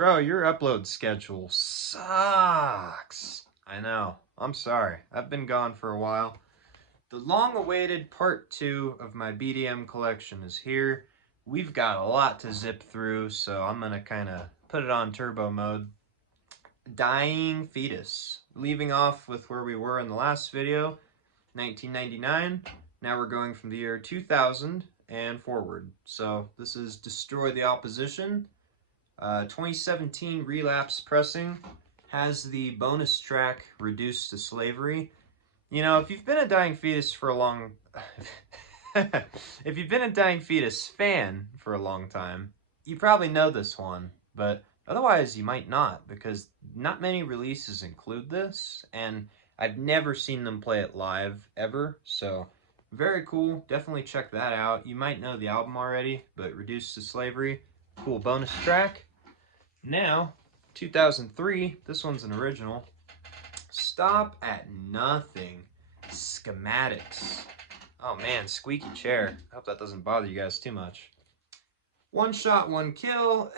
Bro, your upload schedule sucks. I know. I'm sorry. I've been gone for a while. The long-awaited part 2 of my BDM collection is here. We've got a lot to zip through, so I'm going to kind of put it on turbo mode. Dying Fetus. Leaving off with where we were in the last video, 1999. Now we're going from the year 2000 and forward. So this is Destroy the Opposition. 2017 Relapse pressing, has the bonus track Reduced to Slavery. You know, if you've been a Dying Fetus for a long... if you've been a Dying Fetus fan for a long time, you probably know this one, but otherwise you might not, because not many releases include this, and I've never seen them play it live, ever, so very cool. Definitely check that out. You might know the album already, but Reduced to Slavery, cool bonus track. Now, 2003, this one's an original. Stop at Nothing. Schematics. Oh man, squeaky chair. I hope that doesn't bother you guys too much. One Shot, One Kill.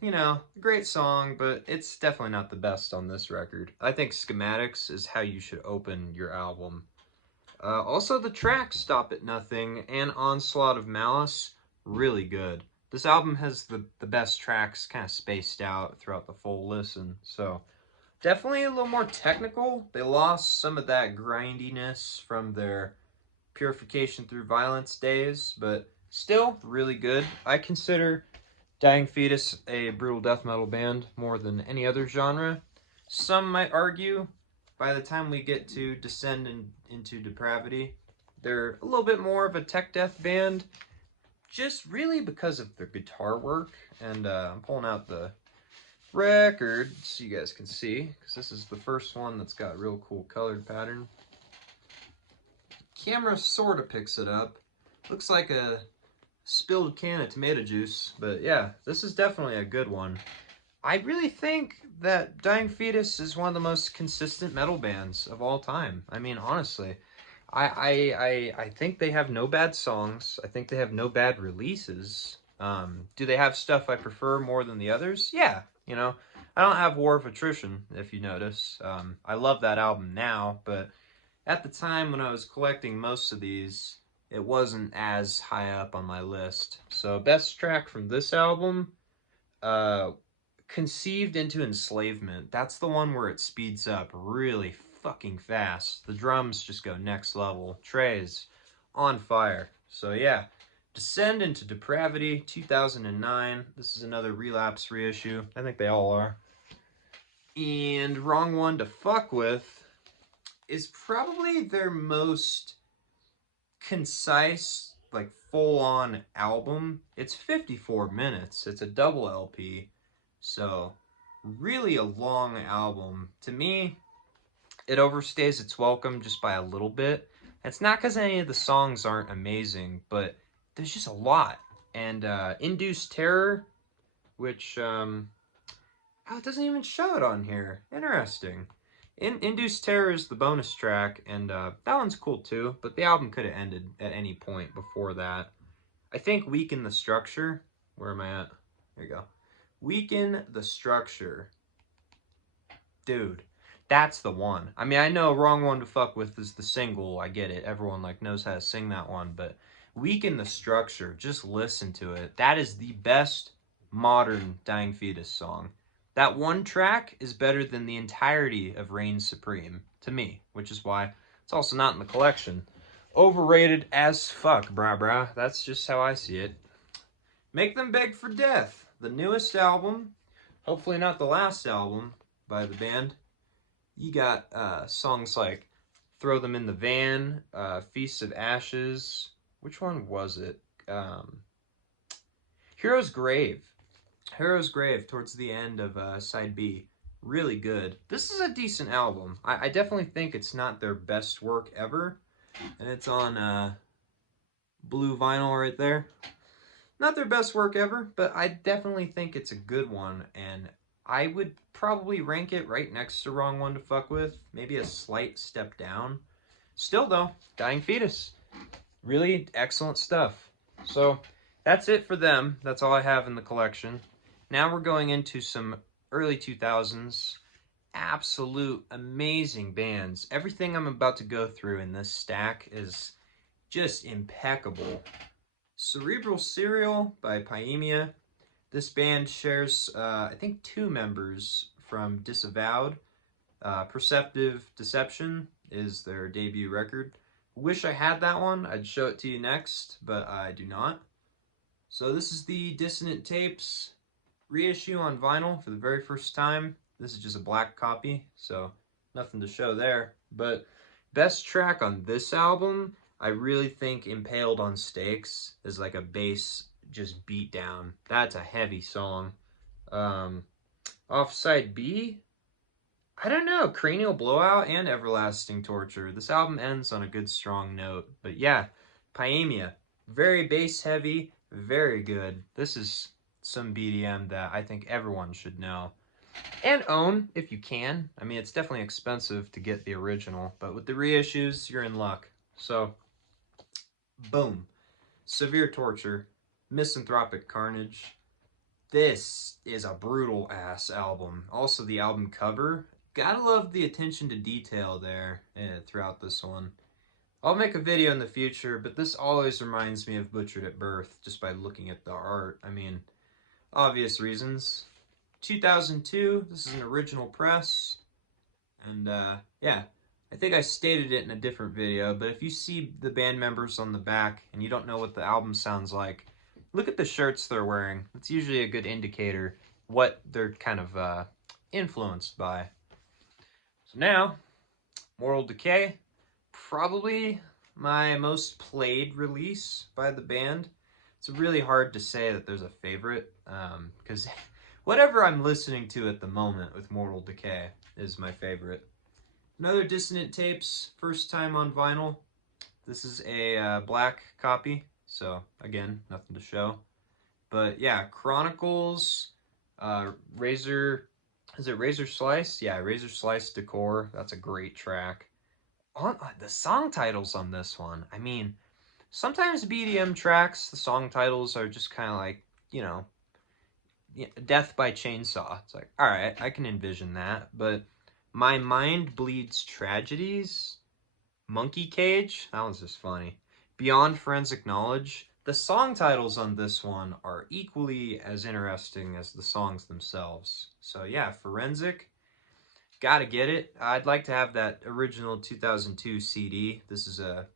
You know, great song, but it's definitely not the best on this record. I think Schematics is how you should open your album. Also, the tracks Stop at Nothing and Onslaught of Malice, really good. This album has the best tracks kind of spaced out throughout the full listen, so definitely a little more technical. They lost some of that grindiness from their Purification Through Violence days, but still really good. I consider Dying Fetus a brutal death metal band more than any other genre. Some might argue by the time we get to Descend into Depravity, they're a little bit more of a tech death band, just really because of their guitar work. And I'm pulling out the record so you guys can see, because this is the first one that's got real cool colored pattern. Camera sort of picks it up. Looks like a spilled can of tomato juice, but yeah, this is definitely a good one. I really think that Dying Fetus is one of the most consistent metal bands of all time. I mean, honestly. I think they have no bad songs. I think they have no bad releases. Do they have stuff I prefer more than the others? Yeah, you know. I don't have War of Attrition, if you notice. I love that album now, but at the time when I was collecting most of these, it wasn't as high up on my list. So best track from this album, Conceived into Enslavement. That's the one where it speeds up really fucking fast. The drums just go next level. Trey's on fire. So yeah, Descend into Depravity, 2009. This is another Relapse reissue. I think they all are. And Wrong One to Fuck With is probably their most concise, like full-on album. It's 54 minutes. It's a double LP. So really a long album. To me, it overstays its welcome just by a little bit. It's not because any of the songs aren't amazing, but there's just a lot. And Induced Terror, which, oh, it doesn't even show it on here. Interesting. Induced Terror is the bonus track, and that one's cool too, but the album could have ended at any point before that. I think Weaken the Structure. Where am I at? There you go. Weaken the Structure. Dude. That's the one. I mean, I know Wrong One to Fuck With is the single. I get it. Everyone like knows how to sing that one. But Weaken the Structure, just listen to it. That is the best modern Dying Fetus song. That one track is better than the entirety of Reign Supreme, to me. Which is why it's also not in the collection. Overrated as fuck, brah. That's just how I see it. Make Them Beg for Death. The newest album. Hopefully not the last album by the band. You got songs like Throw Them in the Van, Feast of Ashes. Which one was it? Hero's Grave. Hero's Grave towards the end of side B. Really good. This is a decent album. I definitely think it's not their best work ever. And it's on blue vinyl right there. Not their best work ever, but I definitely think it's a good one. And I would probably rank it right next to Wrong One to Fuck With. Maybe a slight step down. Still though, Dying Fetus. Really excellent stuff. So that's it for them. That's all I have in the collection. Now we're going into some early 2000s, absolute amazing bands. Everything I'm about to go through in this stack is just impeccable. Cerebral Serial by Paemia. This band shares, I think, 2 members from Disavowed. Perceptive Deception is their debut record. Wish I had that one. I'd show it to you next, but I do not. So this is the Dissonant Tapes reissue on vinyl for the very first time. This is just a black copy, so nothing to show there. But best track on this album, I really think Impaled on Stakes is like a bass just beat down. That's a heavy song. Offside B, I don't know, Cranial Blowout and Everlasting Torture. This album ends on a good strong note. But yeah, Paemia, very bass heavy, very good. This is some BDM that I think everyone should know and own if you can. I mean, it's definitely expensive to get the original, but with the reissues, you're in luck. So, boom. Severe Torture, Misanthropic Carnage. This is a brutal ass album. Also, the album cover. Gotta love the attention to detail there throughout this one. I'll make a video in the future, but this always reminds me of Butchered at Birth just by looking at the art. I mean, obvious reasons. 2002, this is an original press. And yeah, I think I stated it in a different video, but if you see the band members on the back and you don't know what the album sounds like, look at the shirts they're wearing. It's usually a good indicator what they're kind of influenced by. So now, Moral Decay, probably my most played release by the band. It's really hard to say that there's a favorite, because whatever I'm listening to at the moment with Moral Decay is my favorite. Another Dissonant Tapes, first time on vinyl. This is a black copy, so again, nothing to show. But yeah, Chronicles, Razor, is it Razor Slice? Yeah, Razor Slice Decor, that's a great track. On the song titles on this one, I mean, sometimes BDM tracks, the song titles are just kind of like, you know, Death by Chainsaw. It's like, all right, I can envision that. But My Mind Bleeds Tragedies, Monkey Cage, that one's just funny. Beyond Forensic Knowledge. The song titles on this one are equally as interesting as the songs themselves. So yeah, Forensic, gotta get it. I'd like to have that original 2002 CD. This is a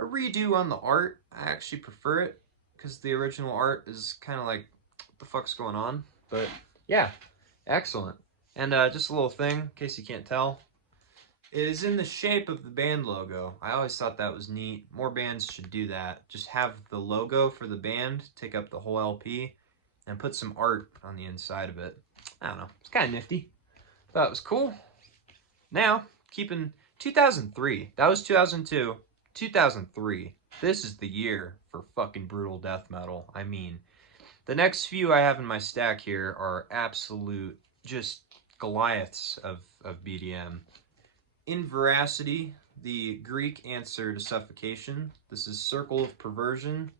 redo on the art. I actually prefer it because the original art is kind of like, what the fuck's going on? But yeah, excellent. And just a little thing, in case you can't tell, it is in the shape of the band logo. I always thought that was neat. More bands should do that. Just have the logo for the band take up the whole LP and put some art on the inside of it. I don't know. It's kind of nifty. Thought it was cool. Now, keeping 2003. That was 2002. 2003. This is the year for fucking brutal death metal. I mean, the next few I have in my stack here are absolute just Goliaths of BDM. In Veracity, the Greek answer to Suffocation. This is Circle of Perversion.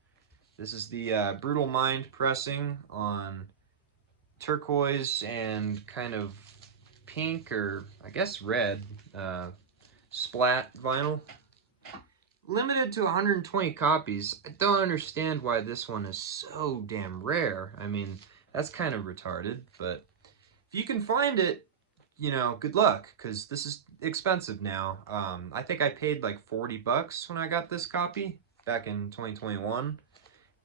This is the Brutal Mind pressing on turquoise and kind of pink, or I guess red, splat vinyl. Limited to 120 copies. I don't understand why this one is so damn rare. I mean, that's kind of retarded, but if you can find it, you know, good luck, because this is expensive now. I think I paid like 40 bucks when I got this copy back in 2021.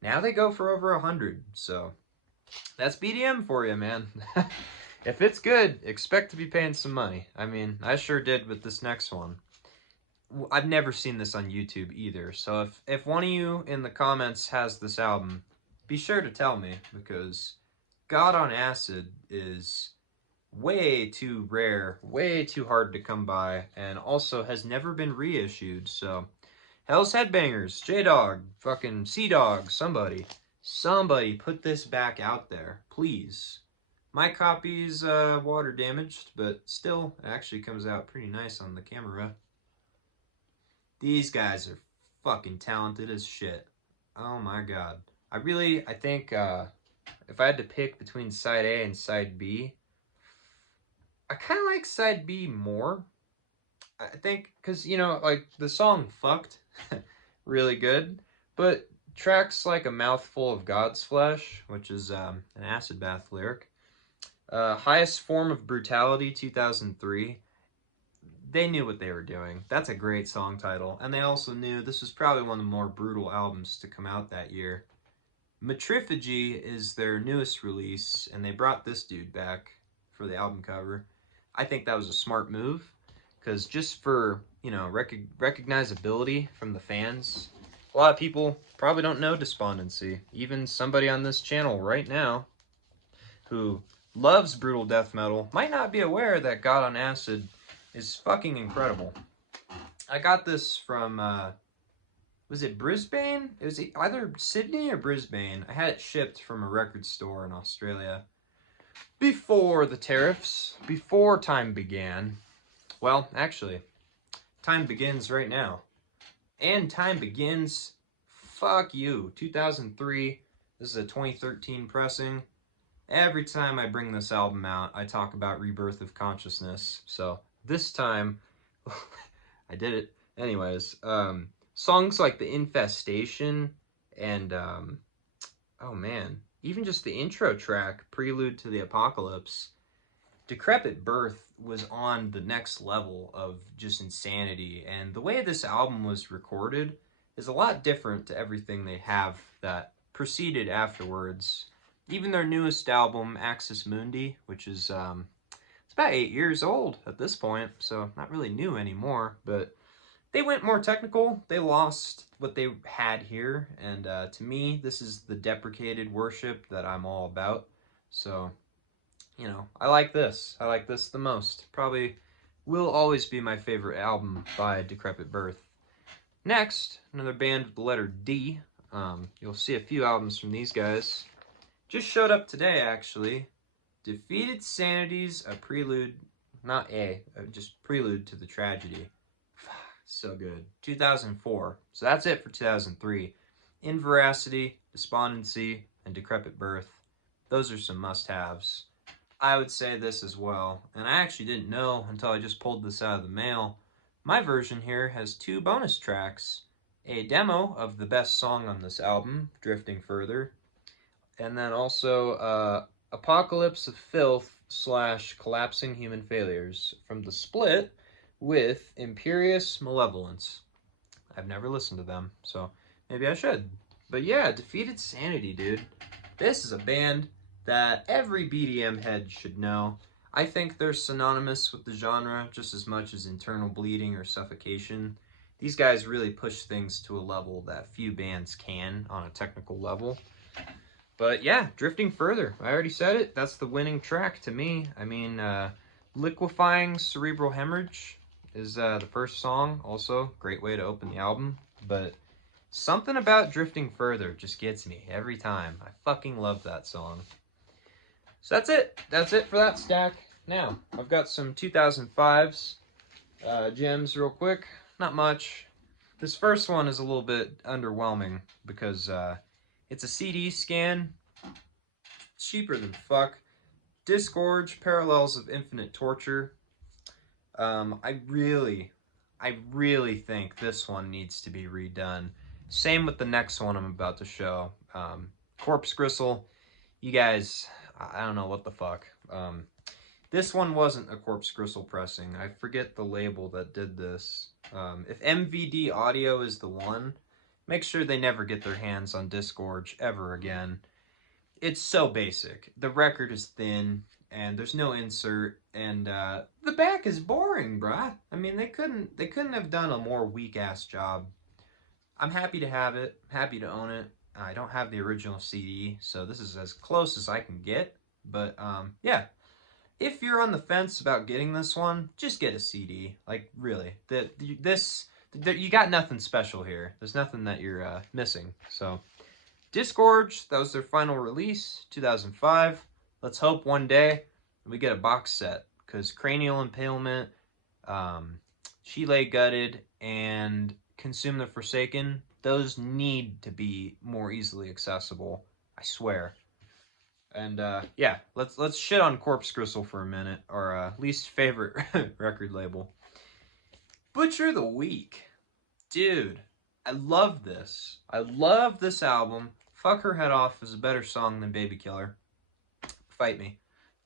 Now they go for over 100, so that's BDM for you, man. If it's good, expect to be paying some money. I mean, I sure did with this next one. I've never seen this on YouTube either, so if one of you in the comments has this album, be sure to tell me, because God on Acid is way too rare, way too hard to come by, and also has never been reissued. So Hell's Headbangers, J-Dog, fucking Sea-Dog, somebody put this back out there, please. My copy's water damaged, but still, it actually comes out pretty nice on the camera. These guys are fucking talented as shit. Oh my god. I think if I had to pick between side A and side B, I kind of like side B more. I think because, you know, like the song Fucked, really good, but tracks like A Mouthful of God's Flesh, which is an acid bath lyric, Highest Form of Brutality 2003, they knew what they were doing. That's a great song title. And they also knew this was probably one of the more brutal albums to come out that year. Metriphagy is their newest release, and they brought this dude back for the album cover. I think that was a smart move, because just for, you know, recognizability from the fans, a lot of people probably don't know Despondency. Even somebody on this channel right now who loves brutal death metal might not be aware that God on Acid is fucking incredible. I got this from, was it Brisbane? It was either Sydney or Brisbane. I had it shipped from a record store in Australia. Before the tariffs, before time began. Well, actually, time begins right now. And time begins, fuck you. 2003, this is a 2013 pressing. Every time I bring this album out, I talk about Rebirth of Consciousness. So this time, I did it. Anyways, songs like The Infestation and, oh man, even just the intro track, Prelude to the Apocalypse, Decrepit Birth was on the next level of just insanity. And the way this album was recorded is a lot different to everything they have that proceeded afterwards. Even their newest album, Axis Mundi, which is, it's about 8 years old at this point, so not really new anymore, but they went more technical. They lost what they had here, and to me, this is the deprecated worship that I'm all about. So, you know, I like this. I like this the most. Probably will always be my favorite album by Decrepit Birth. Next, another band with the letter D. You'll see a few albums from these guys. Just showed up today, actually. Defeated Sanity's A Prelude, just Prelude to the Tragedy. So good. 2004. So that's it for 2003. Inveracity, Despondency, and Decrepit Birth. Those are some must-haves. I would say this as well, and I actually didn't know until I just pulled this out of the mail. My version here has 2 bonus tracks. A demo of the best song on this album, Drifting Further, and then also Apocalypse of Filth / Collapsing Human Failures from the split with Imperious Malevolence. I've never listened to them, so maybe I should. But yeah, Defeated Sanity, dude. This is a band that every BDM head should know. I think they're synonymous with the genre just as much as Internal Bleeding or Suffocation. These guys really push things to a level that few bands can on a technical level. But yeah, Drifting Further. I already said it. That's the winning track to me. I mean, Liquefying Cerebral Hemorrhage is the first song. Also, great way to open the album. But something about Drifting Further just gets me every time. I fucking love that song. So that's it. That's it for that stack. Now, I've got some 2005's gems real quick. Not much. This first one is a little bit underwhelming because it's a CD scan. It's cheaper than fuck. Disgorge, Parallels of Infinite Torture. I really think this one needs to be redone. Same with the next one I'm about to show. Corpse Gristle. You guys, I don't know what the fuck. This one wasn't a Corpse Gristle pressing. I forget the label that did this. If MVD Audio is the one, make sure they never get their hands on Disgorge ever again. It's so basic. The record is thin, and there's no insert, and the back is boring, bruh. I mean, they couldn't have done a more weak-ass job. I'm happy to have it, happy to own it. I don't have the original CD, so this is as close as I can get. But yeah, if you're on the fence about getting this one, just get a CD. Like, really, you got nothing special here. There's nothing that you're missing. So, Disgorge, that was their final release, 2005. Let's hope one day we get a box set, because Cranial Impalement, She Lay Gutted, and Consume the Forsaken, those need to be more easily accessible. I swear. And yeah, let's shit on Corpse Gristle for a minute, our least favorite record label. Butcher of the Week. Dude, I love this. I love this album. Fuck Her Head Off is a better song than Baby Killer. Fight me.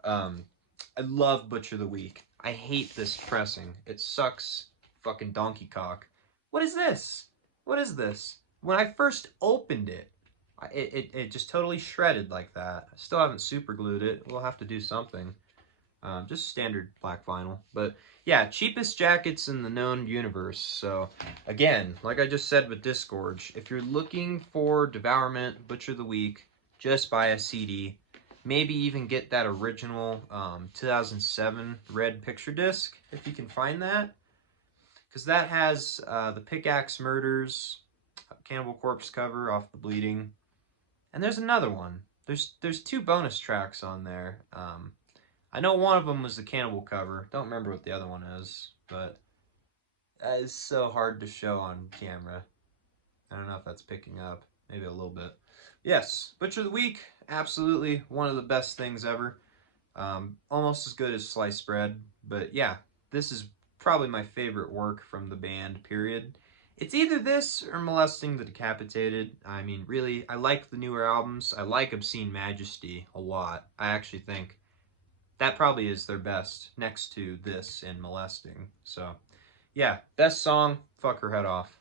I love Butcher of the Week. I hate this pressing. It sucks fucking donkey cock. What is this? What is this? When I first opened it, it just totally shredded like that. I still haven't super glued it. We'll have to do something. Just standard black vinyl. But yeah, cheapest jackets in the known universe. So again, like I just said with Disgorge, if you're looking for Devourment, Butcher of the Week, just buy a CD. Maybe even get that original 2007 red picture disc, if you can find that. Because that has the Pickaxe Murders, Cannibal Corpse cover off the Bleeding. And there's another one. There's 2 bonus tracks on there. I know one of them was the Cannibal cover. Don't remember what the other one is, but that is so hard to show on camera. I don't know if that's picking up. Maybe a little bit. Yes, Butcher of the Week, absolutely one of the best things ever. Almost as good as Sliced Bread, but yeah, this is probably my favorite work from the band, period. It's either this or Molesting the Decapitated. I mean, really, I like the newer albums. I like Obscene Majesty a lot. I actually think that probably is their best, next to this and Molesting. So, yeah, best song, Fuck Her Head Off.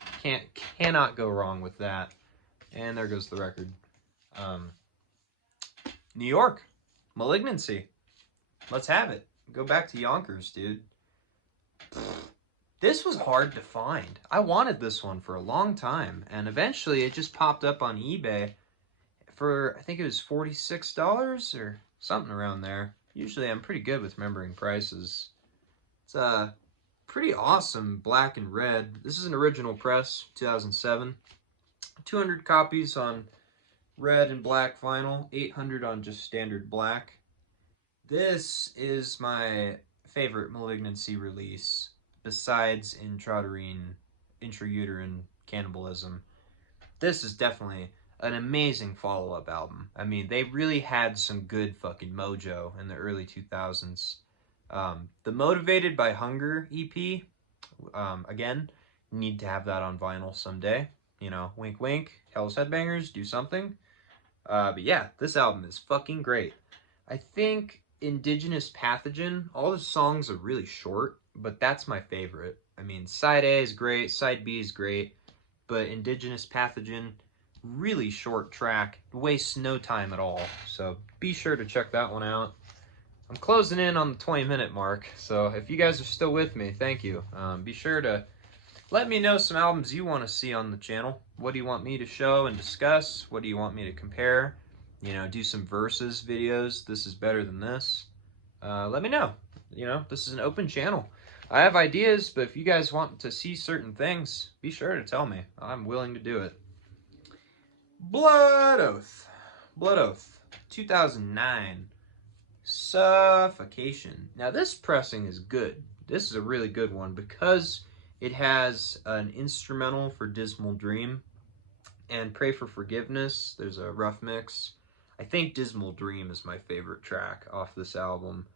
Cannot go wrong with that. And there goes the record. New York, Malignancy. Let's have it. Go back to Yonkers, dude. This was hard to find. I wanted this one for a long time, and eventually it just popped up on eBay for, I think it was $46 or something around there. Usually I'm pretty good with remembering prices. It's a pretty awesome black and red. This is an original press, 2007. 200 copies on red and black vinyl, 800 on just standard black. This is my favorite Malignancy release, besides Intrauterine Cannibalism. This is definitely an amazing follow-up album. I mean, they really had some good fucking mojo in the early 2000s. The Motivated by Hunger EP, again, need to have that on vinyl someday. You know, wink wink, Hell's Headbangers, do something. But yeah, this album is fucking great. I think Indigenous Pathogen, all the songs are really short, but that's my favorite. I mean, side A is great, side B is great, but Indigenous Pathogen, really short track, wastes no time at all. So be sure to check that one out. I'm closing in on the 20-minute mark, so if you guys are still with me, thank you. Be sure to let me know some albums you want to see on the channel. What do you want me to show and discuss? What do you want me to compare? You know, do some versus videos. This is better than this. Let me know. You know, this is an open channel. I have ideas, but if you guys want to see certain things, be sure to tell me. I'm willing to do it. Blood Oath. Blood Oath. 2009. Suffocation. Now, this pressing is good. This is a really good one because it has an instrumental for Dismal Dream and Pray for Forgiveness. There's a rough mix. I think Dismal Dream is my favorite track off this album.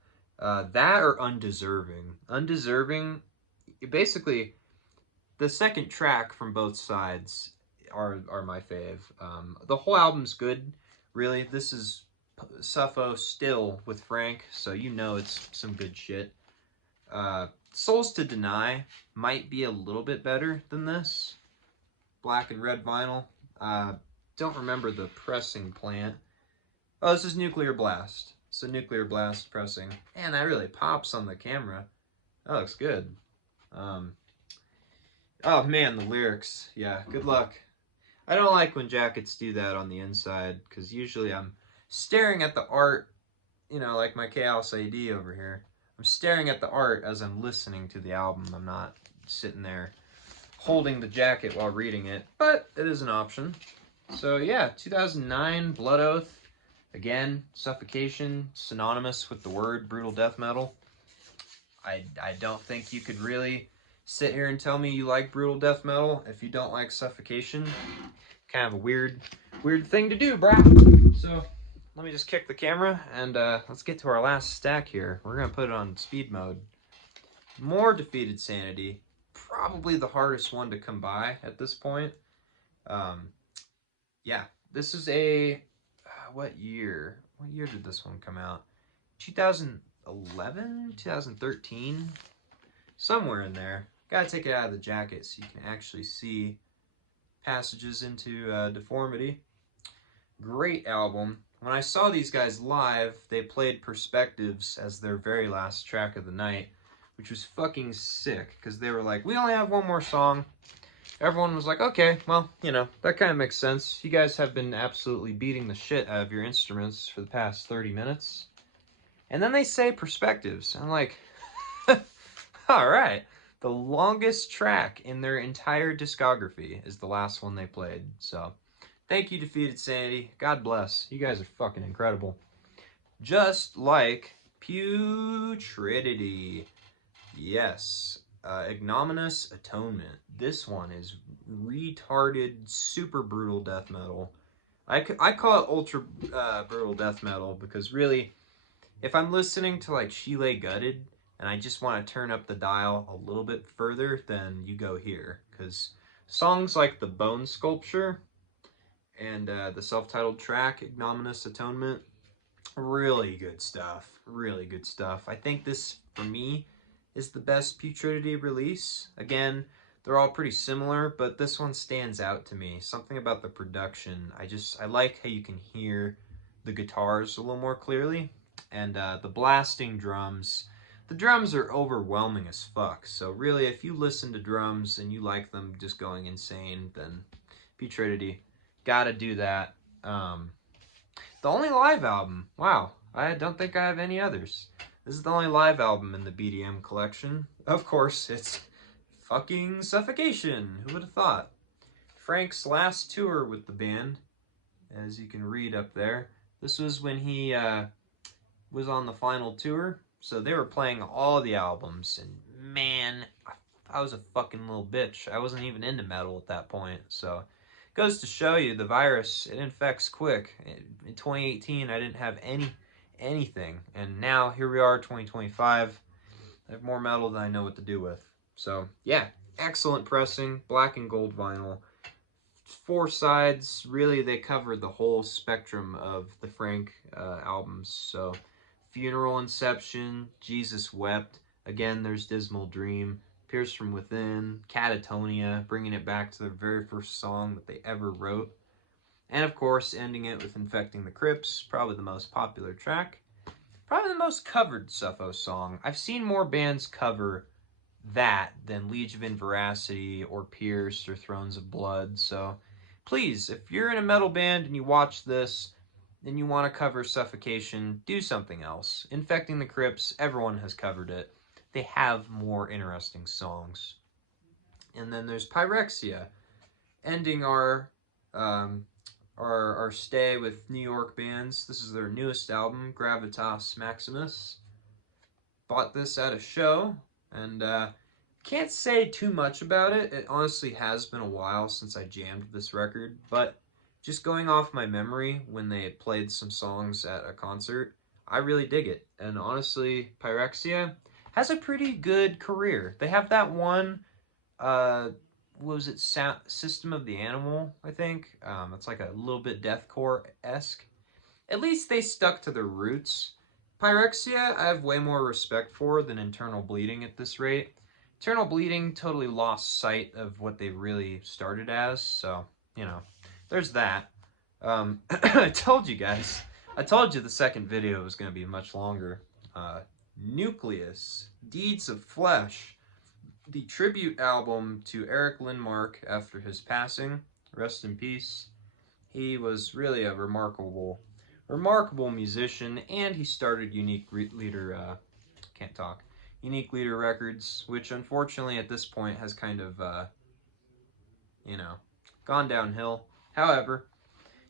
That or Undeserving. Undeserving, basically, the second track from both sides are my fave. The whole album's good, really. This is Suffo still with Frank, so you know it's some good shit. Souls to Deny might be a little bit better than this. Black and red vinyl. Don't remember the pressing plant. Oh, this is Nuclear Blast. It's a Nuclear Blast pressing. Man, that really pops on the camera. That looks good. Oh man, the lyrics. Yeah, good luck. I don't like when jackets do that on the inside, because usually I'm staring at the art, you know, like my Chaos AD over here. I'm staring at the art as I'm listening to the album. I'm not sitting there holding the jacket while reading it, but it is an option. So yeah, 2009, Blood Oath. Again, Suffocation, synonymous with the word brutal death metal. I don't think you could really sit here and tell me you like brutal death metal if you don't like Suffocation. Kind of a weird thing to do, brah. So let me just kick the camera and let's get to our last stack here. We're gonna put it on speed mode. More Defeated Sanity, probably the hardest one to come by at this point. Yeah, this is a what year? What year did this one come out? 2011, 2013, somewhere in there. Gotta take it out of the jacket so you can actually see passages into deformity. Great album. When I saw these guys live, they played Perspectives as their very last track of the night, which was fucking sick, because they were like, we only have one more song. Everyone was like, okay, well, you know, that kind of makes sense. You guys have been absolutely beating the shit out of your instruments for the past 30 minutes. And then they say Perspectives. I'm like, all right. The longest track in their entire discography is the last one they played. So, thank you, Defeated Sanity. God bless. You guys are fucking incredible. Just like Putridity. Yes. Ignominious Atonement. This one is retarded, super brutal death metal. I call it ultra brutal death metal because really, if I'm listening to like She Lay Gutted and I just want to turn up the dial a little bit further, then you go here. Because songs like The Bone Sculpture and the self-titled track, Ignominious Atonement, really good stuff. Really good stuff. I think this, for me, is the best Putridity release. Again, they're all pretty similar, but this one stands out to me. Something about the production. I like how you can hear the guitars a little more clearly. And the blasting drums. The drums are overwhelming as fuck. So really, if you listen to drums and you like them just going insane, then Putridity, gotta do that. The only live album. Wow, I don't think I have any others. This is the only live album in the BDM collection. Of course, it's fucking Suffocation. Who would have thought? Frank's last tour with the band, as you can read up there. This was when he was on the final tour. So they were playing all the albums. And man, I was a fucking little bitch. I wasn't even into metal at that point. So goes to show you the virus, it infects quick. In 2018, I didn't have anything, and now here we are, 2025. I have more metal than I know what to do with. So yeah, excellent pressing, black and gold vinyl. 4 sides, really they covered the whole spectrum of the Frank albums. So Funeral, Inception, Jesus Wept, again there's Dismal Dream, Pierce from Within, Catatonia, bringing it back to the very first song that they ever wrote. And of course, ending it with Infecting the Crypts, probably the most popular track. Probably the most covered Suffo song. I've seen more bands cover that than Liege of Inveracity or Pierce or Thrones of Blood. So please, if you're in a metal band and you watch this and you want to cover Suffocation, do something else. Infecting the Crypts, everyone has covered it. They have more interesting songs. And then there's Pyrexia, ending our stay with New York bands. This is their newest album, Gravitas Maximus. Bought this at a show, and can't say too much about it. It honestly has been a while since I jammed this record, but just going off my memory when they played some songs at a concert, I really dig it. And honestly, Pyrexia has a pretty good career. They have that one, what was it, System of the Animal, I think. It's like a little bit deathcore-esque. At least they stuck to their roots. Pyrexia, I have way more respect for than Internal Bleeding at this rate. Internal Bleeding totally lost sight of what they really started as, so, you know, there's that. I told you guys. I told you the second video was going to be much longer. Nucleus, Deeds of Flesh, the tribute album to Eric Lindmark after his passing. Rest in peace. He was really a remarkable musician, and he started Unique Leader, Unique Leader Records, which unfortunately at this point has kind of, gone downhill. However,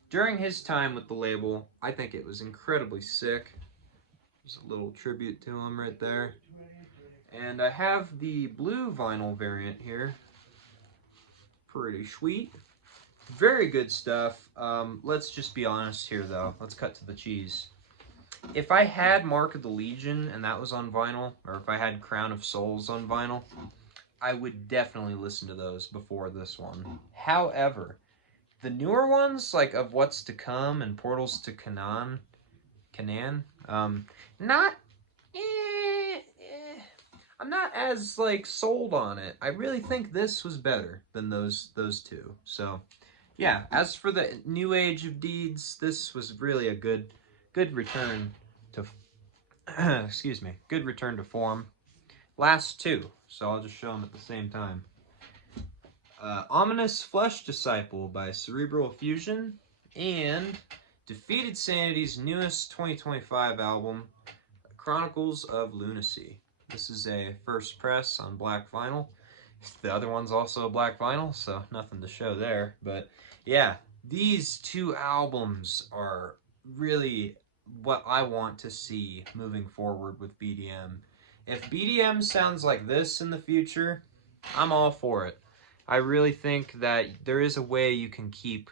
during his time with the label, I think it was incredibly sick. There's a little tribute to him right there. And I have the blue vinyl variant here. Pretty sweet. Very good stuff. Let's just be honest here, though. Let's cut to the cheese. If I had Mark of the Legion and that was on vinyl, or if I had Crown of Souls on vinyl, I would definitely listen to those before this one. However, the newer ones, like Of What's to Come and Portals to Canaan, not, I'm not as, like, sold on it. I really think this was better than those two. So, yeah, as for the New Age of Deeds, this was really a good return to, excuse me, good return to form. Last two, so I'll just show them at the same time. Ominous Flesh Disciple by Cerebral Fusion, and Defeated Sanity's newest 2025 album, Chronicles of Lunacy. This is a first press on black vinyl. The other one's also a black vinyl, so nothing to show there. But yeah, these two albums are really what I want to see moving forward with BDM. If BDM sounds like this in the future, I'm all for it. I really think that there is a way you can keep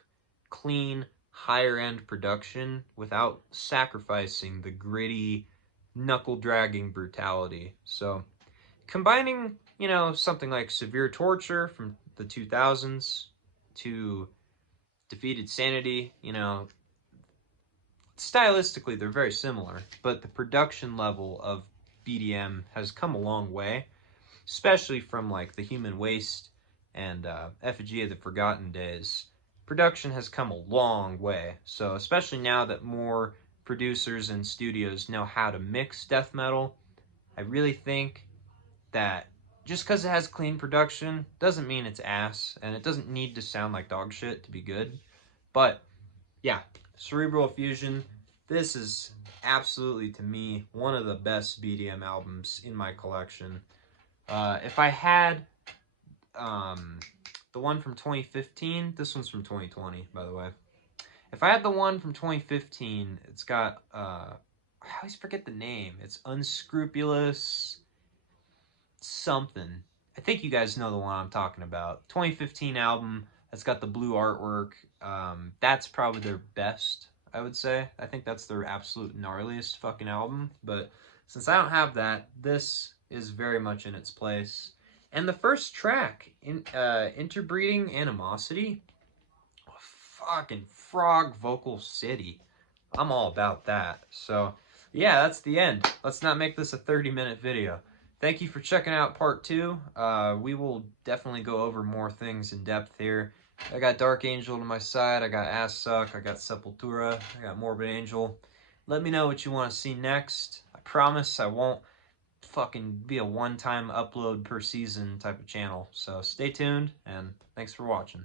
clean, higher-end production without sacrificing the gritty, knuckle-dragging brutality. So, combining, you know, something like Severe Torture from the 2000s to Defeated Sanity, you know, stylistically they're very similar, but the production level of BDM has come a long way, especially from like the Human Waste and Effigy of the Forgotten days. Production has come a long way, so especially now that more producers and studios know how to mix death metal, I really think that just because it has clean production doesn't mean it's ass, and it doesn't need to sound like dog shit to be good. But yeah, Cerebral Fusion, this is absolutely, to me, one of the best BDM albums in my collection. If I had the one from 2015, this one's from 2020, by the way. If I had the one from 2015, it's got, I always forget the name. It's Unscrupulous something. I think you guys know the one I'm talking about. 2015 album that's got the blue artwork. That's probably their best, I would say. I think that's their absolute gnarliest fucking album. But since I don't have that, this is very much in its place. And the first track, Interbreeding Animosity, fucking Frog Vocal City. I'm all about that. So, yeah, that's the end. Let's not make this a 30-minute video. Thank you for checking out part 2. We will definitely go over more things in depth here. I got Dark Angel to my side. I got Ass Suck. I got Sepultura. I got Morbid Angel. Let me know what you want to see next. I promise I won't fucking be a one-time upload per season type of channel. So stay tuned, and thanks for watching.